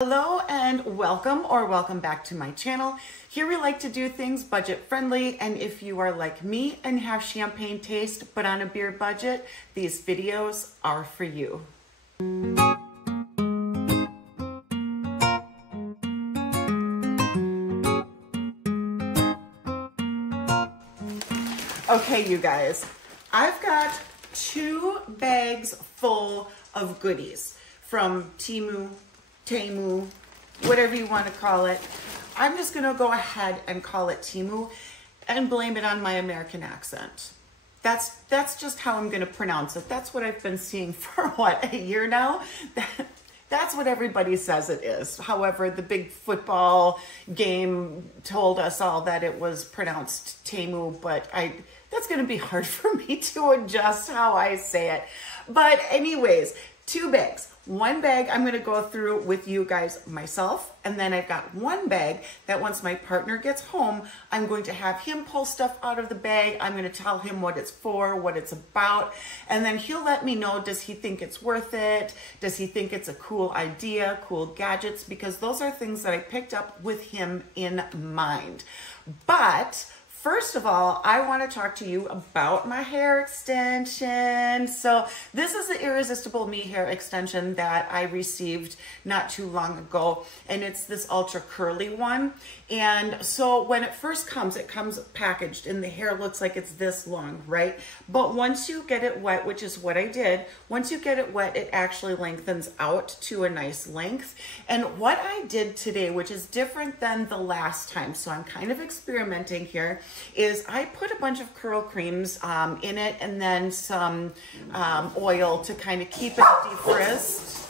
Hello and welcome back to my channel. Here we like to do things budget friendly, and if you are like me and have champagne taste but on a beer budget, these videos are for you. Okay, you guys, I've got 2 bags full of goodies from Temu, whatever you want to call it. I'm just going to go ahead and call it Temu and blame it on my American accent. That's just how I'm going to pronounce it. That's what I've been seeing for what, a year now? That's what everybody says it is. However, the big football game told us all that it was pronounced Temu, but that's going to be hard for me to adjust how I say it. But anyways, 2 bags. 1 bag I'm going to go through with you guys myself, and then I've got 1 bag that once my partner gets home, I'm going to have him pull stuff out of the bag. I'm going to tell him what it's for, what it's about, and then he'll let me know, does he think it's worth it? Does he think it's a cool idea, cool gadgets? Because those are things that I picked up with him in mind. But first of all, I want to talk to you about my hair extension. So this is the Irresistible Me hair extension that I received not too long ago, and it's this ultra curly one. And so when it first comes, it comes packaged and the hair looks like it's this long, right? But once you get it wet, which is what I did, once you get it wet, it actually lengthens out to a nice length. And what I did today, which is different than the last time, so I'm kind of experimenting here, is I put a bunch of curl creams in it, and then some oil to kind of keep it defrizzed.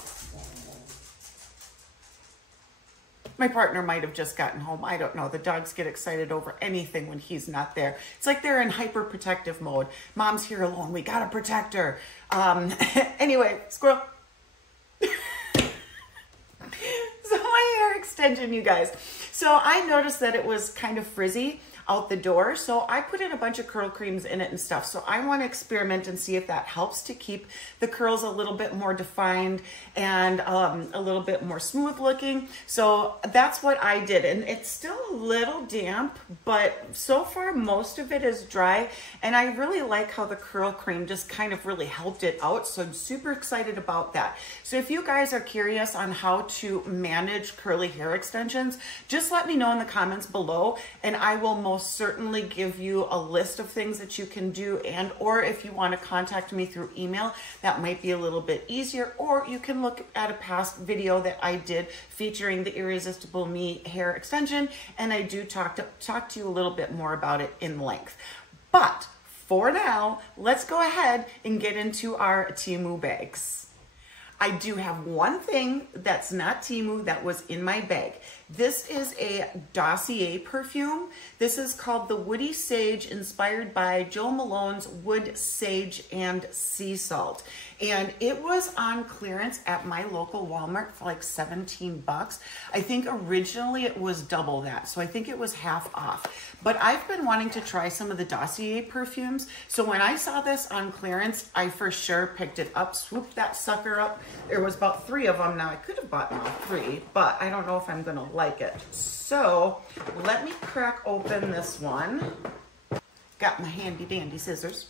My partner might have just gotten home. I don't know. The dogs get excited over anything when he's not there. It's like they're in hyper protective mode. Mom's here alone. We got to protect her. Anyway, squirrel. So my hair extension, you guys. So I noticed that it was kind of frizzy out the door, so I put in a bunch of curl creams in it and stuff. So I want to experiment and see if that helps to keep the curls a little bit more defined and a little bit more smooth looking. So that's what I did, and it's still a little damp, but so far most of it is dry, and I really like how the curl cream just kind of really helped it out. So I'm super excited about that. So if you guys are curious on how to manage curly hair extensions, just let me know in the comments below, and I will most certainly give you a list of things that you can do, and or if you want to contact me through email, that might be a little bit easier, or you can look at a past video that I did featuring the Irresistible Me hair extension, and I do talk to you a little bit more about it in length. But for now, let's go ahead and get into our Temu bags. I do have one thing that's not Temu that was in my bag. This is a Garcia perfume. This is called the Woody Sage, inspired by Joe Malone's Wood, Sage, and Sea Salt. And it was on clearance at my local Walmart for like 17 bucks. I think originally it was double that, so I think it was half off. But I've been wanting to try some of the Garcia perfumes, so when I saw this on clearance, I for sure picked it up, swooped that sucker up. There was about 3 of them. Now I could have bought all 3, but I don't know if I'm gonna like it. So let me crack open this one. Got my handy dandy scissors.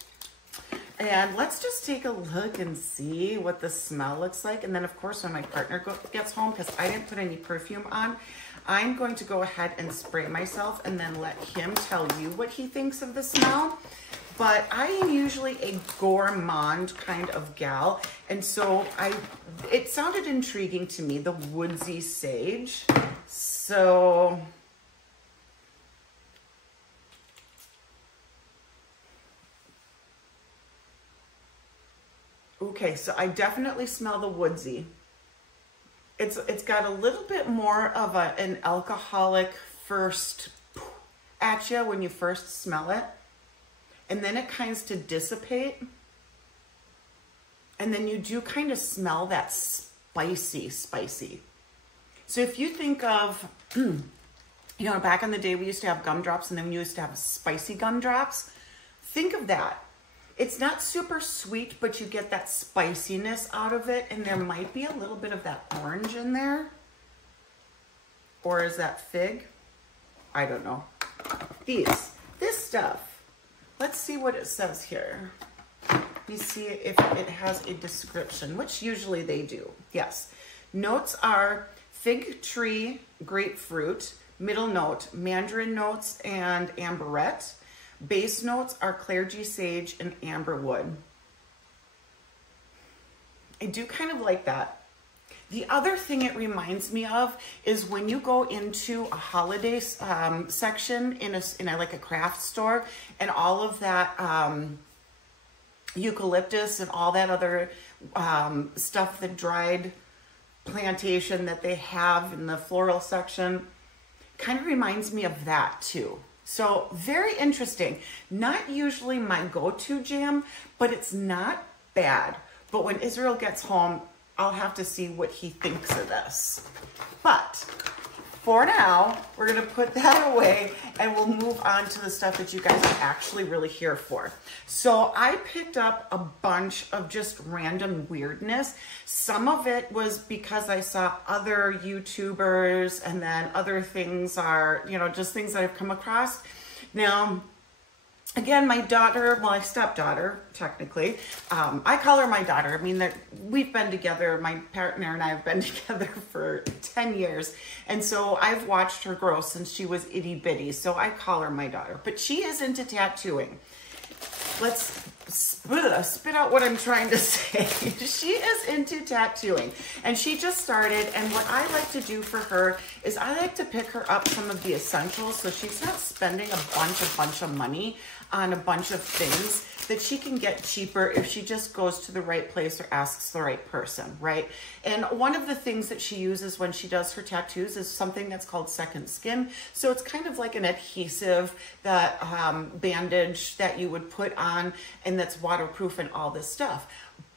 And let's just take a look and see what the smell looks like. And then of course when my partner gets home, because I didn't put any perfume on, I'm going to go ahead and spray myself and then let him tell you what he thinks of the smell. But I am usually a gourmand kind of gal, and so it sounded intriguing to me, the woodsy sage. So okay, so I definitely smell the woodsy. It's got a little bit more of an alcoholic first at you when you first smell it. And then it kinds to dissipate. And then you do kind of smell that spicy. So if you think of, you know, back in the day we used to have gumdrops, and then we used to have spicy gumdrops. Think of that. It's not super sweet, but you get that spiciness out of it, and there might be a little bit of that orange in there. Or is that fig? I don't know. This stuff. Let's see what it says here. Let me see if it has a description, which usually they do. Yes. Notes are fig tree, grapefruit, middle note, mandarin notes, and amberette. Base notes are clergy sage and amberwood. I do kind of like that. The other thing it reminds me of is when you go into a holiday section in a like a craft store, and all of that eucalyptus and all that other stuff, the dried plantation that they have in the floral section, kind of reminds me of that too. So very interesting. Not usually my go-to jam, but it's not bad. But when Israel gets home, I'll have to see what he thinks of this. But for now, we're gonna put that away and we'll move on to the stuff that you guys are actually really here for. So I picked up a bunch of just random weirdness. Some of it was because I saw other YouTubers, and then other things are, you know, just things that I've come across. Now, again, my daughter, well, my stepdaughter, technically, I call her my daughter. I mean, we've been together, my partner and I have been together for 10 years. And so I've watched her grow since she was itty bitty. So I call her my daughter, but she is into tattooing. Let's spit out what I'm trying to say. She is into tattooing, and she just started. And what I like to do for her is I like to pick her up some of the essentials, so she's not spending a bunch of money on a bunch of things that she can get cheaper if she just goes to the right place or asks the right person, right? And one of the things that she uses when she does her tattoos is something that's called second skin. So it's kind of like an adhesive, that bandage that you would put on, and that's waterproof and all this stuff.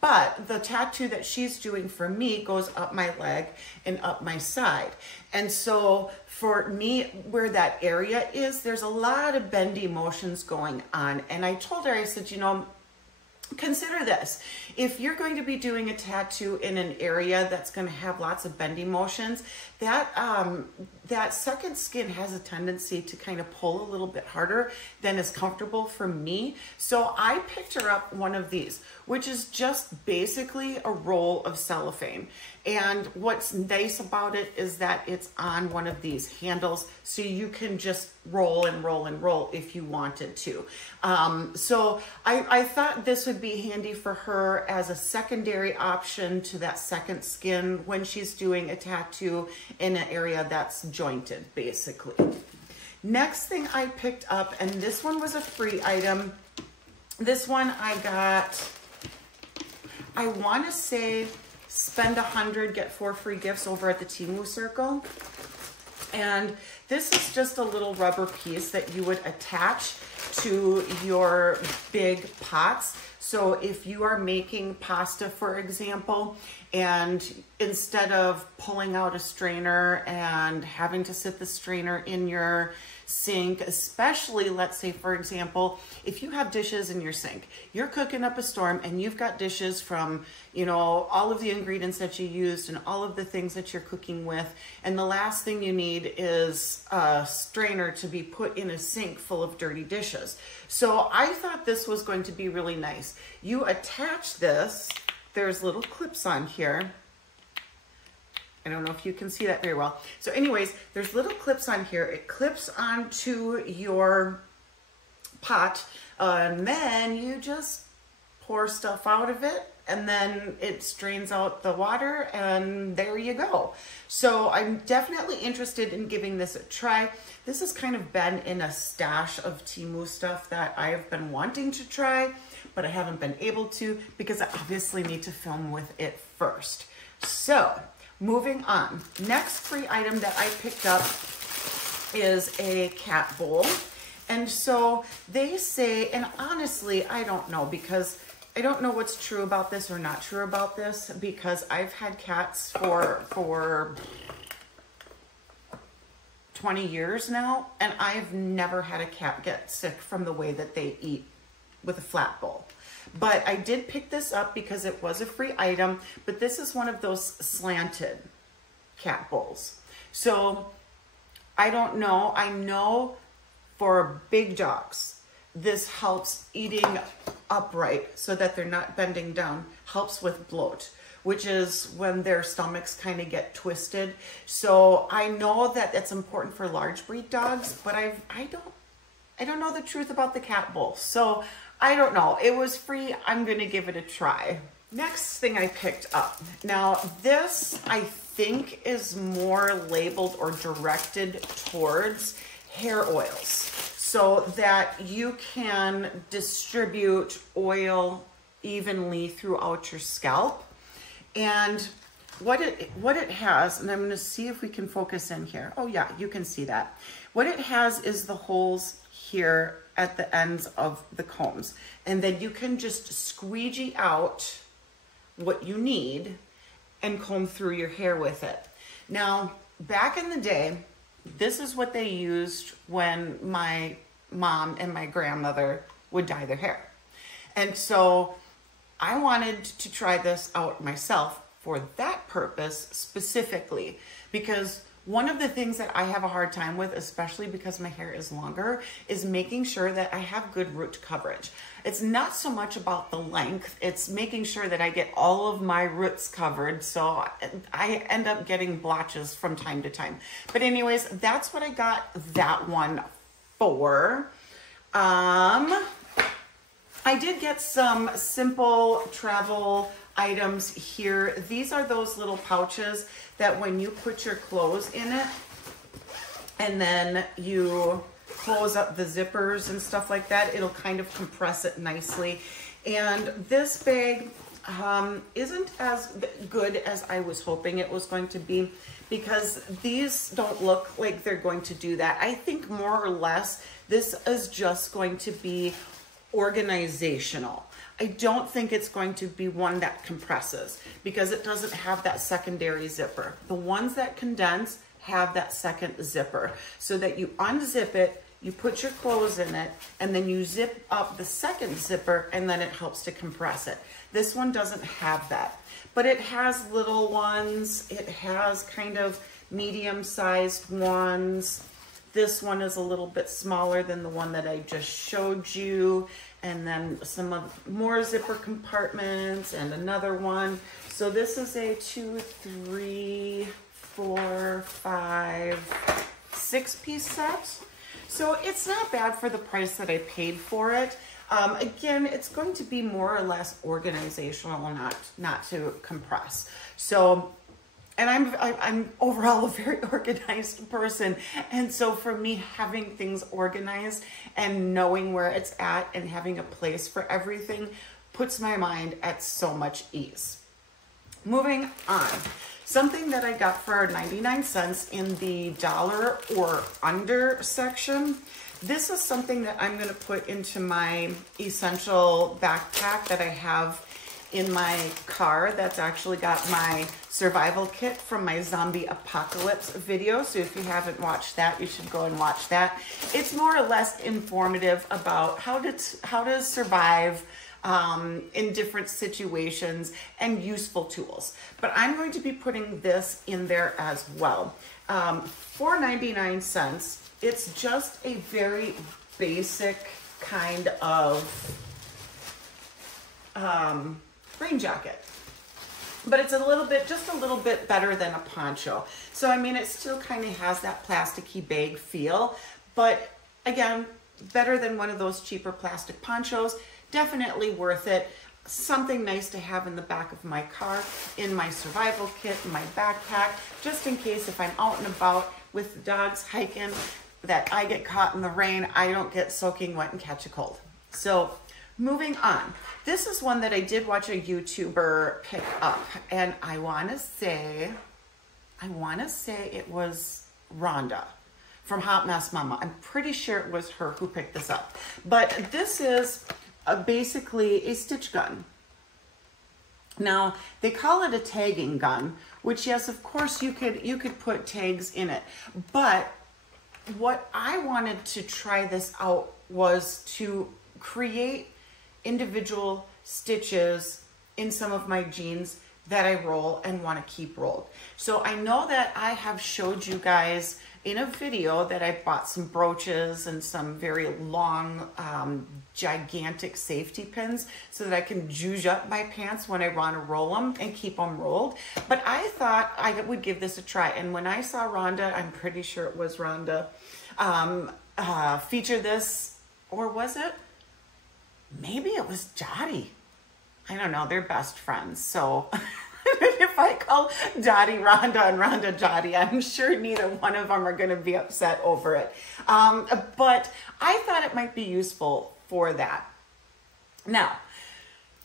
But the tattoo that she's doing for me goes up my leg and up my side. And so for me, where that area is, there's a lot of bendy motions going on. And I told her, I said, you know, consider this. If you're going to be doing a tattoo in an area that's going to have lots of bendy motions, that second skin has a tendency to kind of pull a little bit harder than is comfortable for me. So I picked her up one of these, which is just basically a roll of cellophane. And what's nice about it is that it's on one of these handles, so you can just roll and roll and roll if you wanted to. So I thought this would be handy for her as a secondary option to that second skin when she's doing a tattoo in an area that's jointed, basically. Next thing I picked up, and this one was a free item. This one I got, I want to say, spend 100, get 4 free gifts over at the Temu circle. And this is just a little rubber piece that you would attach to your big pots. So if you are making pasta, for example, and instead of pulling out a strainer and having to sit the strainer in your sink, especially, let's say, for example, if you have dishes in your sink, you're cooking up a storm and you've got dishes from, you know, all of the ingredients that you used and all of the things that you're cooking with, and the last thing you need is a strainer to be put in a sink full of dirty dishes. So I thought this was going to be really nice. You attach this, there's little clips on here. I don't know if you can see that very well. So anyways, there's little clips on here. It clips onto your pot, and then you just pour stuff out of it, and then it strains out the water, and there you go. So I'm definitely interested in giving this a try. This has kind of been in a stash of Temu stuff that I've been wanting to try, but I haven't been able to because I obviously need to film with it first. So moving on, next free item that I picked up is a cat bowl. And so they say, and honestly, I don't know, because I don't know what's true about this or not true about this, because I've had cats for 20 years now, and I've never had a cat get sick from the way that they eat with a flat bowl. But I did pick this up because it was a free item, but this is one of those slanted cat bowls. So I don't know. I know for big dogs, this helps eating upright so that they're not bending down, helps with bloat, which is when their stomachs kind of get twisted. So I know that it's important for large breed dogs, but I don't know the truth about the cat bowl. So I don't know. It was free. I'm going to give it a try. Next thing I picked up. Now this I think is more labeled or directed towards hair oils so that you can distribute oil evenly throughout your scalp. And what it has, and I'm going to see if we can focus in here. Oh yeah, you can see that. What it has is the holes here at the ends of the combs. And then you can just squeegee out what you need and comb through your hair with it. Now, back in the day, this is what they used when my mom and my grandmother would dye their hair. And so I wanted to try this out myself for that purpose specifically, because one of the things that I have a hard time with, especially because my hair is longer, is making sure that I have good root coverage. It's not so much about the length, it's making sure that I get all of my roots covered, so I end up getting blotches from time to time. But anyways, that's what I got that one for. I did get some simple travel items here. These are those little pouches that when you put your clothes in it and then you close up the zippers and stuff like that, it'll kind of compress it nicely. And this bag isn't as good as I was hoping it was going to be, because these don't look like they're going to do that. I think more or less this is just going to be organizational. I don't think it's going to be one that compresses because it doesn't have that secondary zipper. The ones that condense have that second zipper, so that you unzip it, you put your clothes in it, and then you zip up the second zipper, and then it helps to compress it. This one doesn't have that, but it has little ones. It has kind of medium-sized ones. This one is a little bit smaller than the one that I just showed you. And then some more zipper compartments and another one. So this is a 2, 3, 4, 5, 6-piece set. So it's not bad for the price that I paid for it. Again, it's going to be more or less organizational, not to compress. So, and I'm overall a very organized person. And so for me, having things organized and knowing where it's at and having a place for everything puts my mind at so much ease. Moving on, something that I got for 99 cents in the dollar or under section. This is something that I'm going to put into my essential backpack that I have in my car. That's actually got my survival kit from my zombie apocalypse video. So if you haven't watched that, you should go and watch that. It's more or less informative about how to survive in different situations and useful tools. But I'm going to be putting this in there as well. For 99 cents, it's just a very basic kind of rain jacket, but it's just a little bit better than a poncho. So I mean, it still kind of has that plasticky bag feel, but again, better than one of those cheaper plastic ponchos. Definitely worth it. Something nice to have in the back of my car, in my survival kit, in my backpack, just in case if I'm out and about with the dogs hiking that I get caught in the rain, I don't get soaking wet and catch a cold. So moving on, this is one that I did watch a YouTuber pick up, and I want to say it was Rhonda from Hot Mess Mama. I'm pretty sure it was her who picked this up. But this is basically a stitch gun. Now, they call it a tagging gun, which yes, of course you could put tags in it. But what I wanted to try this out was to create individual stitches in some of my jeans that I roll and want to keep rolled. So I know that I have showed you guys in a video that I bought some brooches and some very long, gigantic safety pins so that I can juice up my pants when I want to roll them and keep them rolled. But I thought I would give this a try. And when I saw Rhonda, I'm pretty sure it was Rhonda, feature this, or was it? Maybe it was Dottie. I don't know, they're best friends. So if I call Dottie Rhonda and Rhonda Dottie, I'm sure neither one of them are going to be upset over it. But I thought it might be useful for that. Now,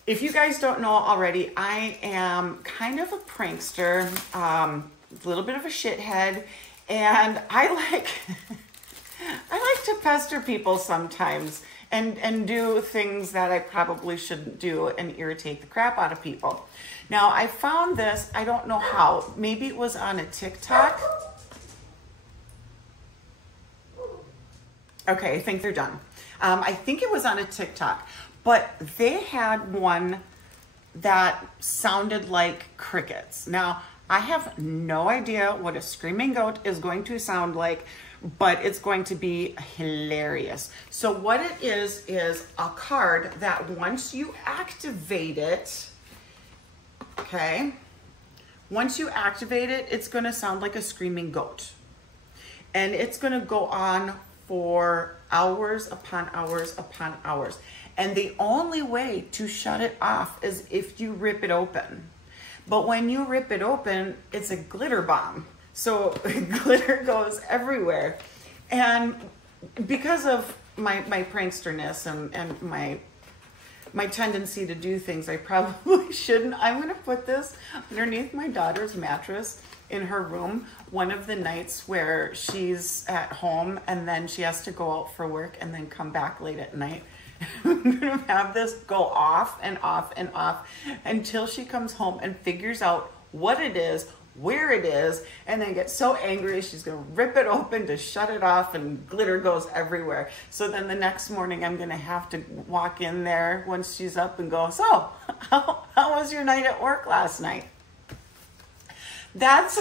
if you guys don't know already, I am kind of a prankster, a little bit of a shithead, and I like to pester people sometimes and do things that I probably shouldn't do and irritate the crap out of people. Now, I found this, I don't know how, maybe it was on a TikTok. Okay, I think they're done. I think it was on a TikTok, but they had one that sounded like crickets. Now, I have no idea what a screaming goat is going to sound like, but it's going to be hilarious. So what it is a card that once you activate it, okay, once you activate it, it's going to sound like a screaming goat. And it's going to go on for hours upon hours upon hours. And the only way to shut it off is if you rip it open. But when you rip it open, it's a glitter bomb. So glitter goes everywhere. And because of my pranksterness and my tendency to do things I probably shouldn't, I'm going to put this underneath my daughter's mattress in her room one of the nights where she's at home and then she has to go out for work and then come back late at night. I'm going to have this go off and off and off until she comes home and figures out what it is, where it is, and then gets so angry she's going to rip it open to shut it off and glitter goes everywhere. So then the next morning I'm going to have to walk in there once she's up and go, so how was your night at work last night? That's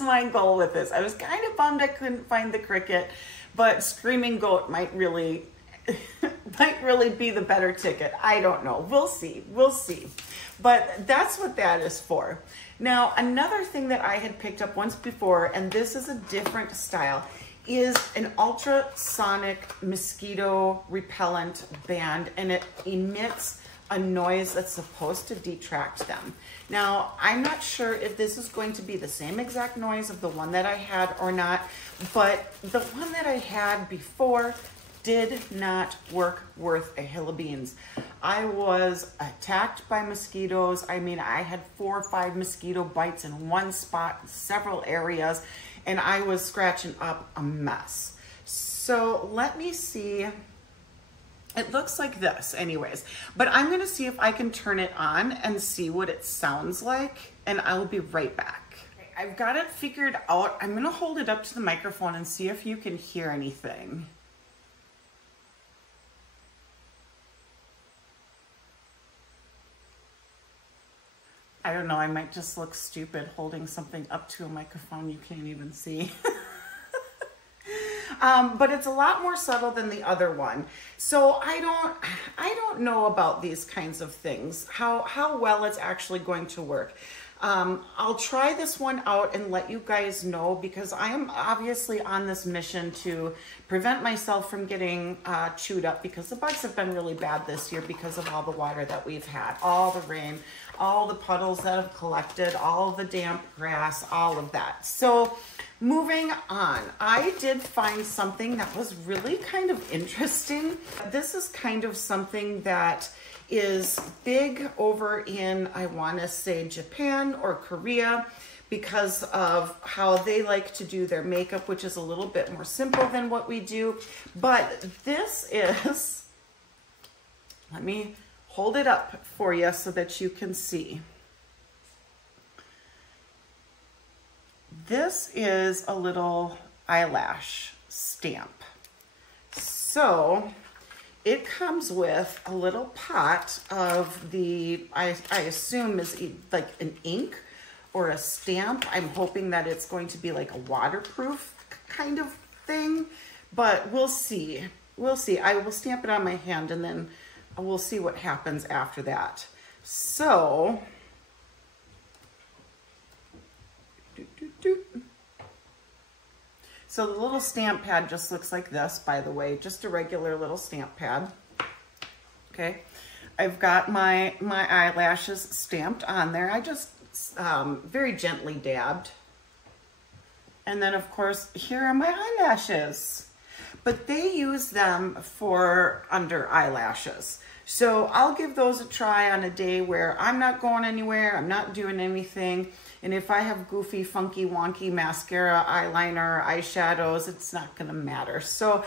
my goal with this. I was kind of bummed I couldn't find the cricket, but screaming goat might really be the better ticket. I don't know. We'll see. We'll see. But that's what that is for. Now, another thing that I had picked up once before, and this is a different style, is an ultrasonic mosquito repellent band, and it emits a noise that's supposed to detract them. Now, I'm not sure if this is going to be the same exact noise of the one that I had or not, but the one that I had before did not work worth a hill of beans. I was attacked by mosquitoes. I mean, I had 4 or 5 mosquito bites in one spot, several areas, and I was scratching up a mess. So let me see. It looks like this anyways, but I'm gonna see if I can turn it on and see what it sounds like, and I'll be right back. Okay, I've got it figured out. I'm gonna hold it up to the microphone and see if you can hear anything. I don't know, I might just look stupid holding something up to a microphone you can't even see. But it's a lot more subtle than the other one. So I don't know about these kinds of things, how well it's actually going to work. I'll try this one out and let you guys know, because I am obviously on this mission to prevent myself from getting chewed up, because the bugs have been really bad this year because of all the water that we've had, all the rain, all the puddles that have collected, all the damp grass, all of that. So moving on, I did find something that was really kind of interesting. This is kind of something that is big over in, I want to say, Japan or Korea, because of how they like to do their makeup, which is a little bit more simple than what we do. But this is, let me hold it up for you so that you can see. This is a little eyelash stamp. So it comes with a little pot of the, I assume is like an ink or a stamp. I'm hoping that it's going to be like a waterproof kind of thing, but we'll see. We'll see. I will stamp it on my hand and then we'll see what happens after that. So, so the little stamp pad just looks like this, by the way, just a regular little stamp pad. Okay, I've got my eyelashes stamped on there. I just very gently dabbed. And then of course, here are my eyelashes, but they use them for under eyelashes. So I'll give those a try on a day where I'm not going anywhere, I'm not doing anything. And if I have goofy, funky, wonky mascara, eyeliner, eyeshadows, it's not gonna matter. So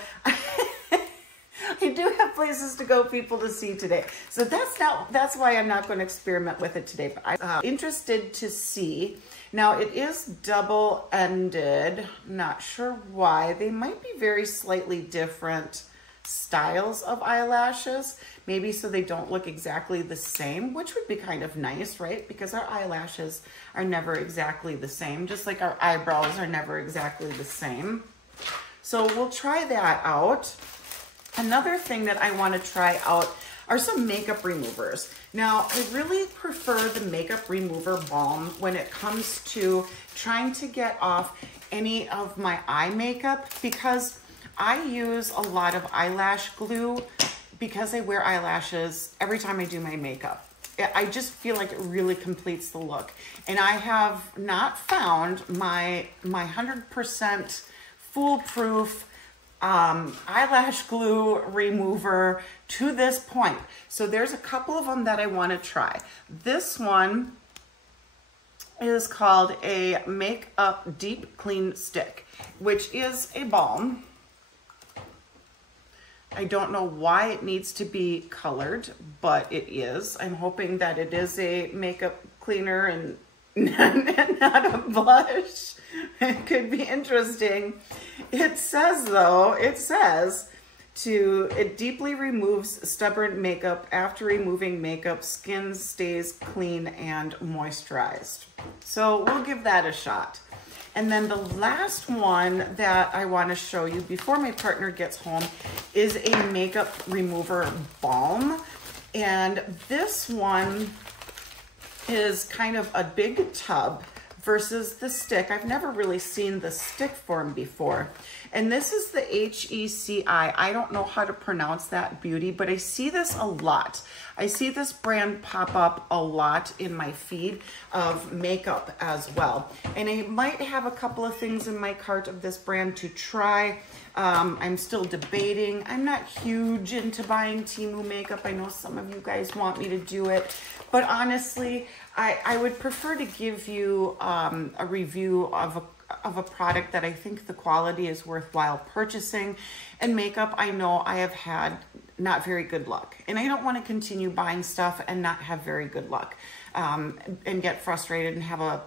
I do have places to go, people to see today. So that's why I'm not going to experiment with it today. But I'm interested to see. Now it is double-ended. Not sure why. They might be very slightly different styles of eyelashes. Maybe so they don't look exactly the same, which would be kind of nice, right? Because our eyelashes are never exactly the same, just like our eyebrows are never exactly the same. So we'll try that out. Another thing that I want to try out are some makeup removers. Now, I really prefer the makeup remover balm when it comes to trying to get off any of my eye makeup, because I use a lot of eyelash glue because I wear eyelashes every time I do my makeup. I just feel like it really completes the look. And I have not found my 100% foolproof eyelash glue remover to this point. So there's a couple of them that I want to try. This one is called a Makeup Deep Clean Stick, which is a balm. I don't know why it needs to be colored, but it is. I'm hoping that it is a makeup cleaner and not a blush. It could be interesting. It says though, it deeply removes stubborn makeup. After removing makeup, skin stays clean and moisturized. So we'll give that a shot. And then the last one that I want to show you before my partner gets home is a makeup remover balm. And this one is kind of a big tub versus the stick. I've never really seen the stick form before. And this is the HECI. I don't know how to pronounce that beauty, but I see this a lot. I see this brand pop up a lot in my feed of makeup as well. And I might have a couple of things in my cart of this brand to try. I'm still debating. I'm not huge into buying Temu makeup. I know some of you guys want me to do it, but honestly, I would prefer to give you a review of a product that I think the quality is worthwhile purchasing. And makeup, I know I have had not very good luck, and I don't want to continue buying stuff and not have very good luck, and get frustrated and have a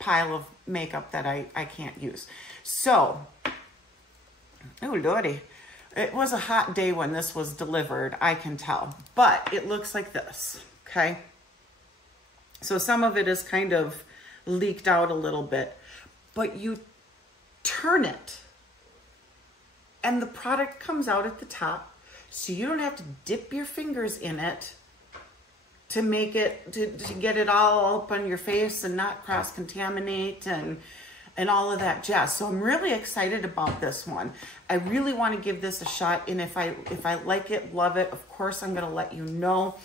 pile of makeup that I can't use. So, oh lordy, it was a hot day when this was delivered, I can tell, but it looks like this, okay? So some of it is kind of leaked out a little bit, but you turn it and the product comes out at the top, so you don't have to dip your fingers in it to make it, to get it all up on your face and not cross-contaminate and all of that jazz. So I'm really excited about this one. I really want to give this a shot, and if I like it, love it, of course I'm going to let you know.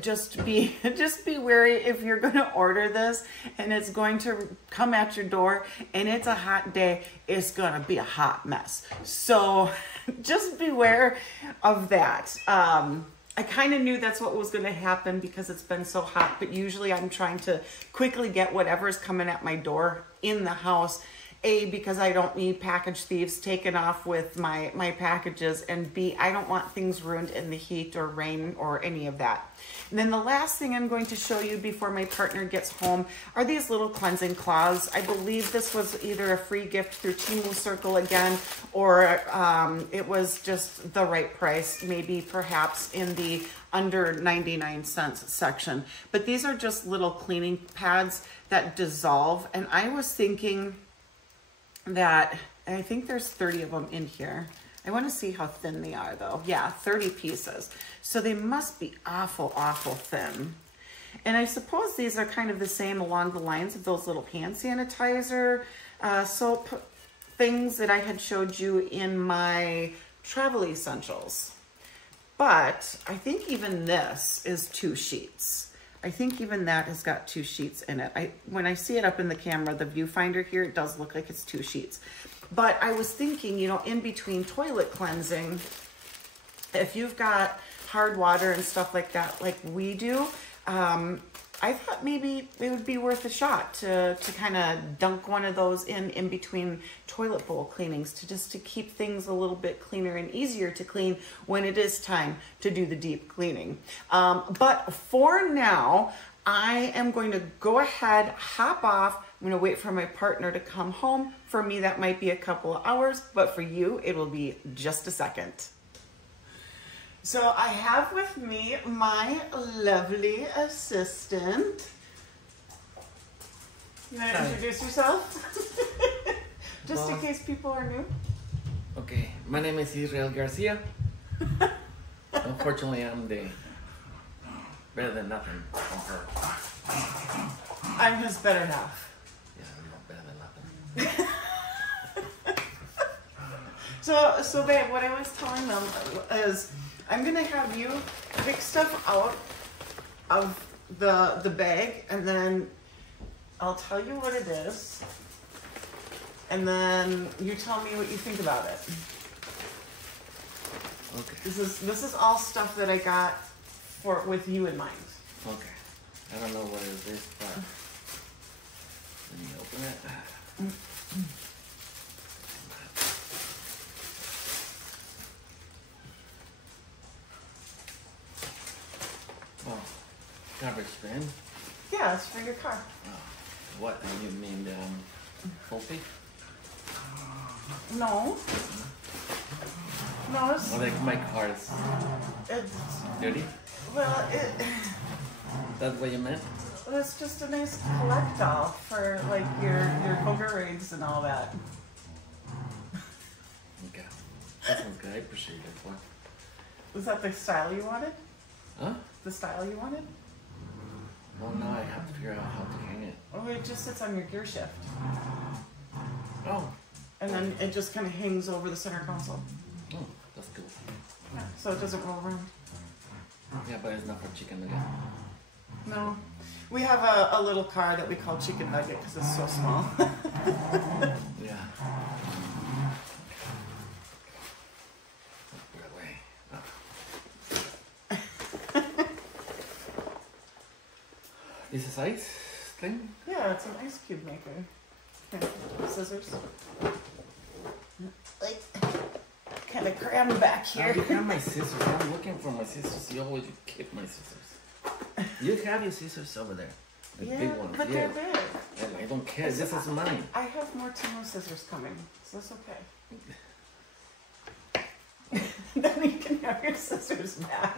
Just be wary if you're going to order this and it's going to come at your door and it's a hot day, it's going to be a hot mess. So just beware of that. I kind of knew that's what was going to happen because it's been so hot, but usually I'm trying to quickly get whatever's coming at my door in the house. A, because I don't need package thieves taken off with my packages, and B, I don't want things ruined in the heat or rain or any of that. And then the last thing I'm going to show you before my partner gets home are these little cleansing cloths. I believe this was either a free gift through Temu Circle again, or it was just the right price, maybe perhaps in the under 99 cents section. But these are just little cleaning pads that dissolve, and I was thinking that, I think there's 30 of them in here. I want to see how thin they are though. Yeah, 30 pieces. So they must be awful, awful thin. And I suppose these are kind of the same along the lines of those little hand sanitizer soap things that I had showed you in my travel essentials. But I think even this is 2 sheets. I think even that has got 2 sheets in it. When I see it up in the camera, the viewfinder here, it does look like it's 2 sheets. But I was thinking, you know, in between toilet cleansing, if you've got hard water and stuff like that, like we do, I thought maybe it would be worth a shot to kind of dunk one of those in between toilet bowl cleanings to keep things a little bit cleaner and easier to clean when it is time to do the deep cleaning. But for now, I am going to go ahead, hop off. I'm going to wait for my partner to come home. For me, that might be a couple of hours, but for you, it will be just a second. So I have with me my lovely assistant. You want to introduce yourself? Just in case people are new. Okay, my name is Garcia. Unfortunately, I'm the better than nothing on her. I'm his better half. Yeah, I'm not better than nothing. So babe, what I was telling them is I'm gonna have you pick stuff out of the bag, and then I'll tell you what it is, and then you tell me what you think about it. Okay. This is all stuff that I got with you in mind. Okay. I don't know what is this, but let me open it. Oh, garbage bin. Yeah, it's for your car. Oh, what? You mean the pulpy? No. No, it's... Well, like my car is dirty? Well, That's what you meant? it's just a nice collect-all for like your Bulgarians and all that. Okay. That sounds good. I appreciate it. What? Was that the style you wanted? Huh? The style you wanted? Well, now I have to figure out how to hang it. Oh, it just sits on your gear shift. Oh. And then it just kind of hangs over the center console. Oh, that's cool. Yeah, so it doesn't roll around. Yeah, but it's not for chicken again. No. We have a little car that we call Chicken Nugget because it's so small. Yeah. Put it away. Oh. This is ice thing? Yeah, it's an ice cube maker. Here, scissors. Like, kind of crammed back here. You have my scissors. I'm looking for my scissors. You always keep my scissors. You have your scissors over there. The big ones. But they're big. And I don't care. This is mine. I have more Temu scissors coming, so it's okay. Then you can have your scissors back.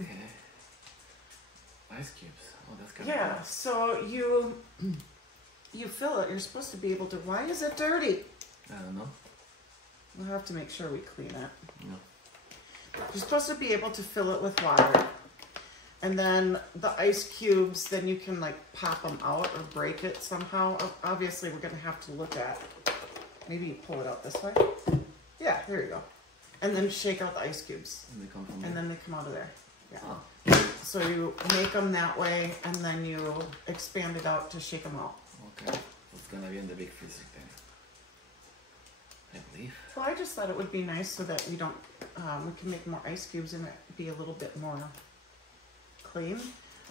Okay. Ice cubes. Oh, that's kind Yeah, of cool. so you fill it. You're supposed to be able to. Why is it dirty? I don't know. We'll have to make sure we clean it. No. You're supposed to be able to fill it with water. And then the ice cubes, then you can like pop them out or break it somehow. Obviously, we're going to have to look at, maybe you pull it out this way. Yeah, there you go. And then shake out the ice cubes. And they come from And there. then they come out of there. Yeah. Oh. So you make them that way, and then you expand it out to shake them out. Okay. It's going to be in the big freezer thing. I believe. Well, I just thought it would be nice so that we don't, we can make more ice cubes and it be a little bit more clean.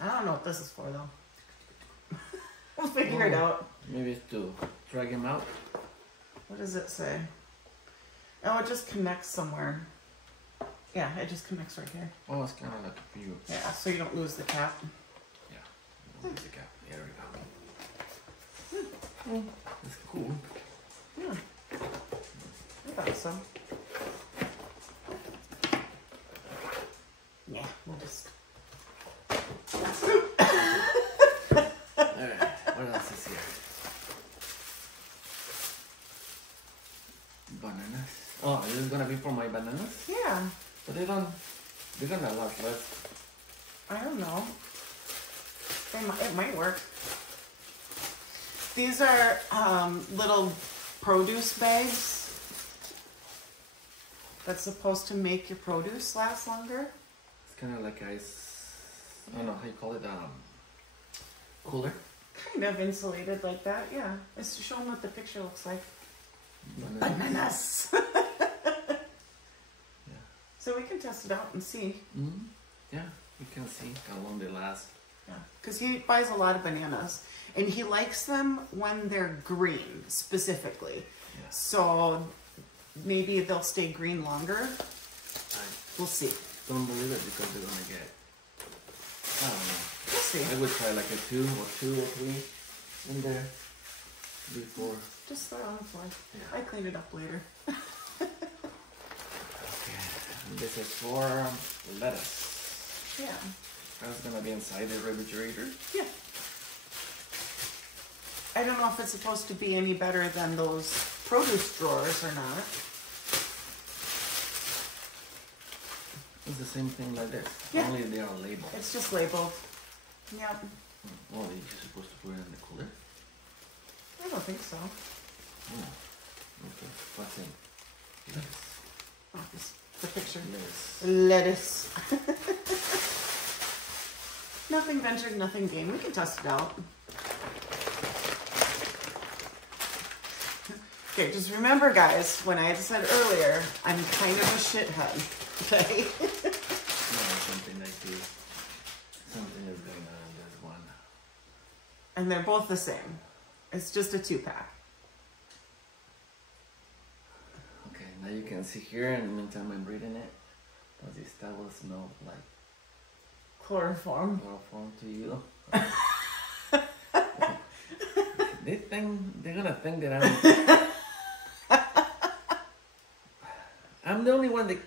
I don't know what this is for though. We'll figure it out. Maybe it's to drag him out. What does it say? Oh, it just connects somewhere. Yeah, it just connects right here. Oh, it's kind of like a few. Yeah, so you don't lose the cap. Yeah. Lose the cap. There we go. That's cool. Yeah. I thought so. Yeah, we'll just. What else is here? Bananas. Oh, this is gonna be for my bananas? Yeah. But they're gonna last less. I don't know. It might work. These are little produce bags that's supposed to make your produce last longer. It's kind of like ice. I don't know how you call it. Cooler. Kind of insulated like that. Yeah. It's showing what the picture looks like. Bananas. Yeah. So we can test it out and see. Mm-hmm. Yeah, you can see how long they last. Yeah, because he buys a lot of bananas, and he likes them when they're green, specifically. Yeah. So maybe they'll stay green longer. We'll see. Don't believe it because they're gonna get, I don't know. We'll see. I would try like a 2 or 3 in there before. Just throw it on the floor. Yeah. I clean it up later. Okay, and this is for lettuce. Yeah. That's gonna be inside the refrigerator. Yeah. I don't know if it's supposed to be any better than those produce drawers or not. It's the same thing like this. Yeah. Only they are labeled. It's just labeled. Yep. Oh, you're supposed to put it in the cooler? I don't think so. Oh, okay. What's in? Lettuce. Oh, this, the picture. Lettuce. Nothing ventured, nothing gained. We can test it out. Okay, just remember, guys, when I said earlier, I'm kind of a shithead. Okay? Something like this. Something is going on in this one. And they're both the same. It's just a 2-pack. Okay, now you can see here, in the meantime I'm reading it. Does this towel smell like Chloroform. chloroform to you? They're gonna think that I'm the only one that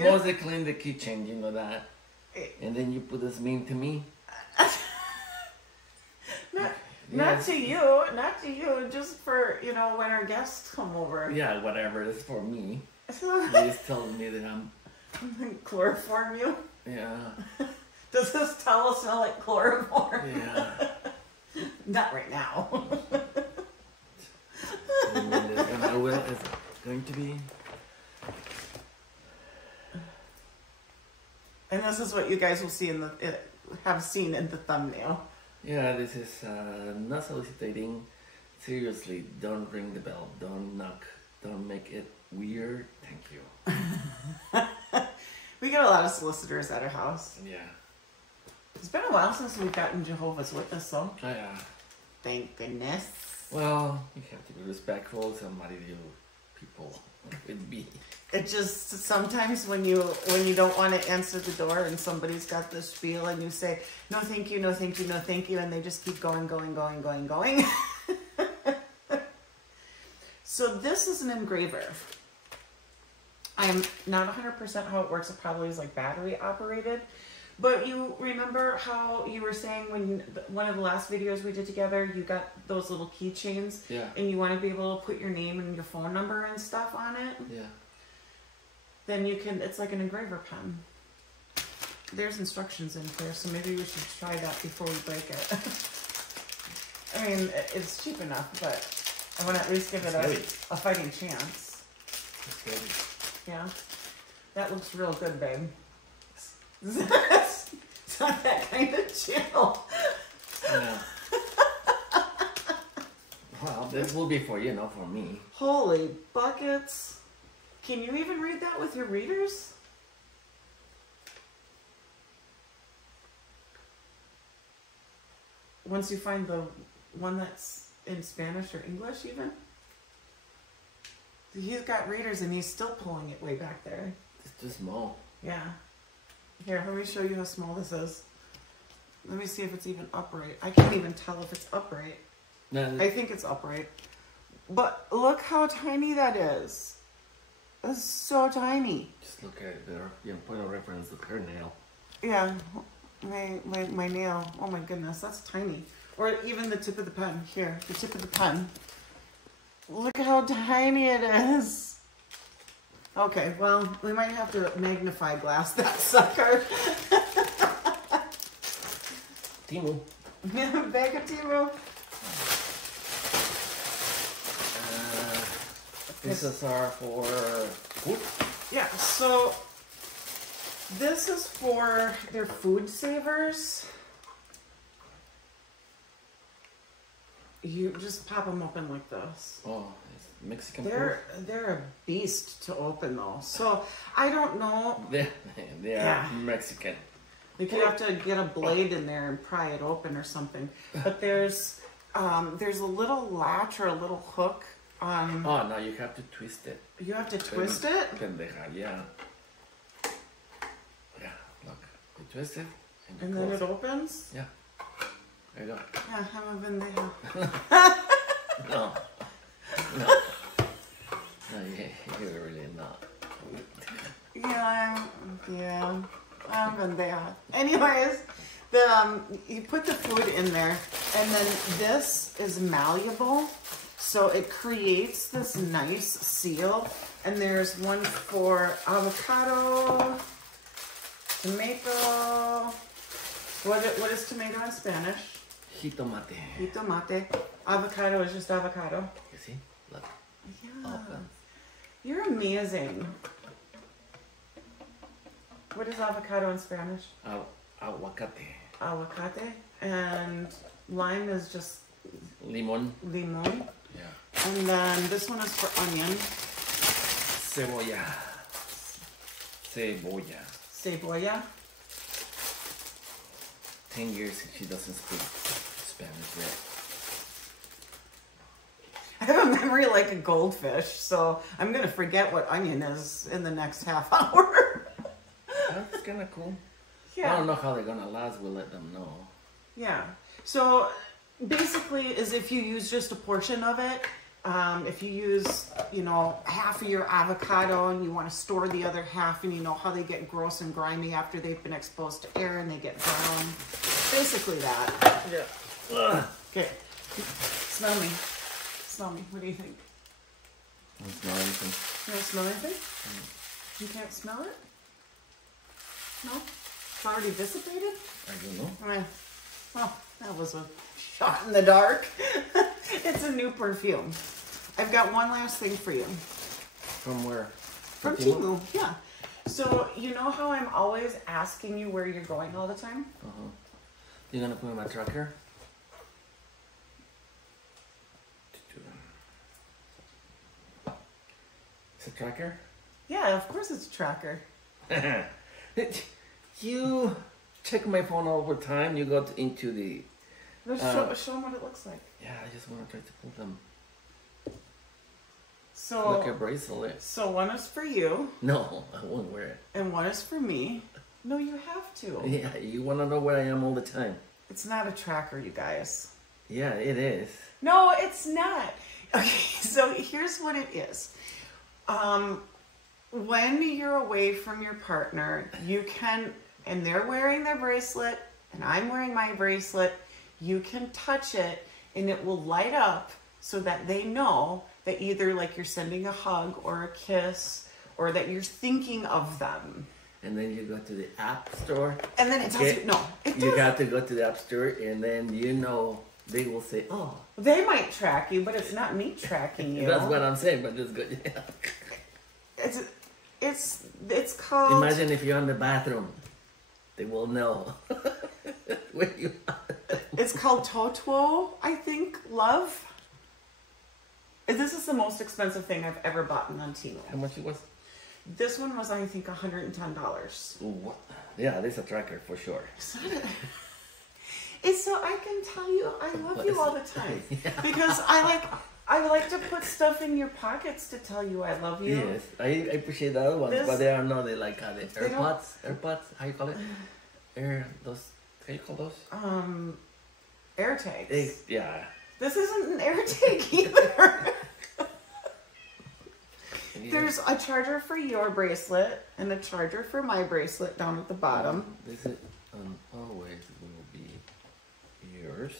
mostly clean the kitchen, you know that. And then you put this mean to me. Not to you, just for, you know, when our guests come over. Yeah, whatever, it's for me. He's telling me that I'm... Chloroform you? Yeah. Does this towel smell like chloroform? Yeah. Not right now. And then there's it's going to be... And this is what you guys will see have seen in the thumbnail. Yeah, this is not soliciting. Seriously, don't ring the bell. Don't knock. Don't make it weird. Thank you. We get a lot of solicitors at our house. Yeah. It's been a while since we've gotten Jehovah's Witness, though. Oh, yeah. Thank goodness. Well, you have to be respectful. Somebody you people could be. It just sometimes when you don't want to answer the door and somebody's got this spiel and you say no thank you, no thank you, no thank you, and they just keep going. So this is an engraver. I'm not 100% how it works. It probably is like battery operated. But you remember how you were saying when one of the last videos we did together, you got those little keychains, Yeah. and you want to be able to put your name and your phone number and stuff on it? Yeah. Then you can, it's like an engraver pen. There's instructions in here, so maybe we should try that before we break it. I mean, it's cheap enough, but I want to at least give it a fighting chance. It's heavy. Yeah. That looks real good, babe. It's not that kind of channel. Yeah. Well, this will be for you, not for me. Holy buckets. Can you even read that with your readers? Once you find the one that's in Spanish or English even? He's got readers and he's still pulling it way back there. It's too small. Yeah. Here, let me show you how small this is. Let me see if it's even upright. I can't even tell if it's upright. No, I think it's upright. But look how tiny that is. That's so tiny. just look at it there. You know, point of reference, look her nail. Yeah, my nail. Oh my goodness, that's tiny. Or even the tip of the pen. Here, the tip of the pen. Look how tiny it is. Okay, well, we might have to magnify glass that sucker. Temu. Bag of Temu. These are for food? Yeah, so this is for their food savers. You just pop them open like this. Oh, it's Mexican. They're a beast to open though. So I don't know. They are Mexican. Like you have to get a blade in there and pry it open or something. But there's a little latch or a little hook on. Oh no, you have to twist it. You have to twist it? Pendeja, yeah. Yeah, look. You twist it and then it opens? Yeah. There you go. Yeah, I'm a pendeja. No. No. No, you're really not. Yeah, I'm pendeja. Anyways, you put the food in there, and then this is malleable, so it creates this nice seal. And there's one for avocado, tomato. What is tomato in Spanish? Jitomate. Jitomate. Avocado is just avocado. You see? Look. Yeah. Open. You're amazing. What is avocado in Spanish? Aguacate. Aguacate. And lime is just Limon. limon. Yeah. And then this one is for onion. Cebolla. Cebolla. Cebolla. 10 years she doesn't speak Spanish yet. I have a memory like a goldfish, so I'm going to forget what onion is in the next half hour. That's kind of cool. Yeah. I don't know how they're going to last. We'll let them know. Yeah. So basically is if you use just a portion of it, if you use, half of your avocado and you want to store the other half, and you know how they get gross and grimy after they've been exposed to air and they get brown. Basically that. Yeah. Okay. Smell me. Smell me. What do you think? I don't smell anything. You don't smell anything? You can't smell it? No? It's already dissipated? I don't know. Oh, that was a shot in the dark. It's a new perfume. I've got one last thing for you. From where? From Temu, yeah. So, you know how I'm always asking you where you're going all the time? Uh-huh. You're gonna put in my tracker? It's a tracker? Yeah, of course it's a tracker. You check my phone all the time. You go into the... Show them what it looks like. Yeah, I just want to try to pull them. So, like a bracelet. So one is for you. No, I won't wear it. And one is for me. No, you have to. Yeah, you want to know where I am all the time. It's not a tracker, you guys. Yeah, it is. No, it's not. Okay, so here's what it is. When you're away from your partner, you can, and they're wearing their bracelet, and I'm wearing my bracelet, you can touch it, and it will light up so that they know that either like you're sending a hug or a kiss, or that you're thinking of them. And then you go to the app store. And then it tells you, no. You got to go to the app store, and then they will say, oh. They might track you, but it's not me tracking you. That's what I'm saying, but it's good. Yeah. It's called... Imagine if you're in the bathroom. They will know where you are. It's called Totuo, I think, love. This is the most expensive thing I've ever bought on Temu. How much it was? This one was, I think, $110. What? Yeah, this is a tracker for sure. It's so I can tell you I love you all the time. Yeah. Because I like to put stuff in your pockets to tell you I love you. Yes, I appreciate the other ones, but they are not. They like the AirPods. How you call it? How you call those? Air tags. Yeah. This isn't an air tag either. There's a charger for your bracelet and a charger for my bracelet down at the bottom. This is always will be yours.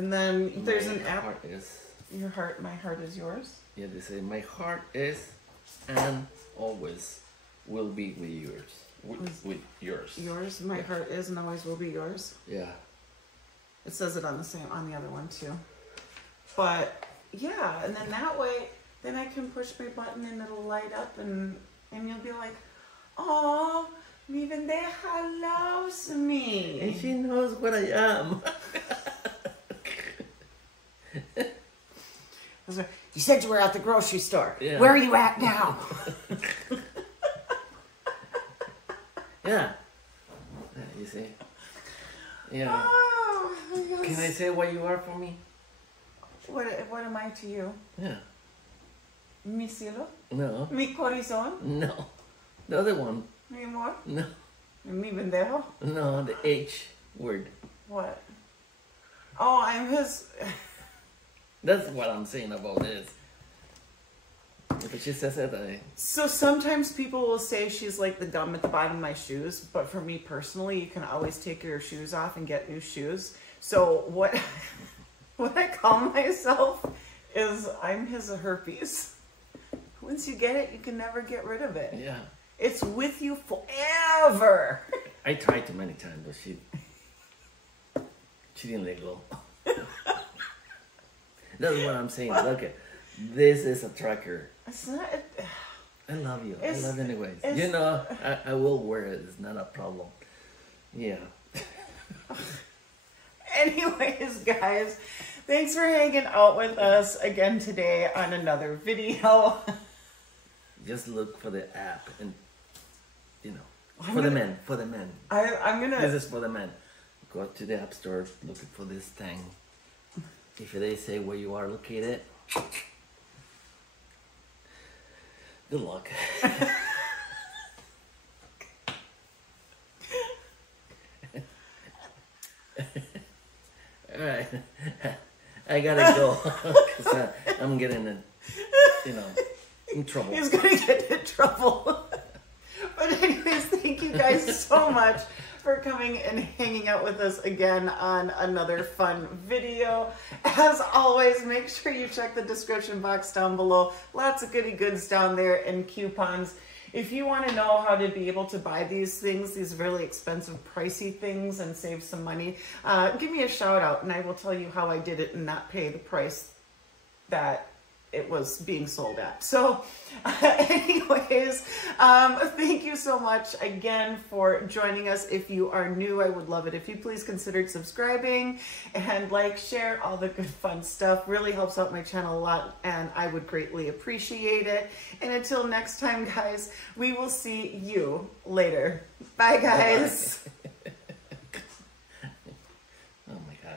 And then there's an app. Heart is. Your heart, my heart is yours. Yeah, they say my heart is and always will be with yours. With yours. Yours, my heart is and always will be yours. Yeah. It says it on the other one too. But yeah, and then that way, then I can push my button and it'll light up and you'll be like, oh, mi bendeja loves me. And she knows what I am. You said you were at the grocery store. Yeah. Where are you at now? Yeah. You see? Yeah. Oh, yes. Can I say what you are for me? What am I to you? Yeah. Mi cielo? No. Mi corazón? No. The other one. Mi amor? No. Mi bendejo? No, the H word. What? Oh, I'm his... That's what I'm saying about this. If she says it, So sometimes people will say she's like the gum at the bottom of my shoes, but for me personally, you can always take your shoes off and get new shoes. So what I call myself is I'm his herpes. Once you get it, you can never get rid of it. yeah. It's with you forever. I tried too many times, but she didn't let go. That's what I'm saying. Look at this is a tracker. It's not. I love you. I It's- love you anyways. it's- You know, I will wear it. It's not a problem. Yeah. Anyways, guys, thanks for hanging out with us again today on another video. Just look for the app and, you know, I'm for the gonna- men. For the men. I'm gonna. This is for the men. Go to the app store looking for this thing. If they say where you are located, good luck. All right, I gotta go because I'm getting in trouble. He's gonna get in trouble. But anyways, thank you guys so much for coming and hanging out with us again on another fun video. As always, make sure you check the description box down below. Lots of goody goods down there and coupons. If you want to know how to be able to buy these things, these really expensive, pricey things, and save some money, give me a shout out and I will tell you how I did it and not pay the price that it was being sold at. So anyways, thank you so much again for joining us. If you are new, I would love it if you please considered subscribing and like, share, all the good fun stuff. Really helps out my channel a lot and I would greatly appreciate it. And until next time, guys, we will see you later. Bye, guys.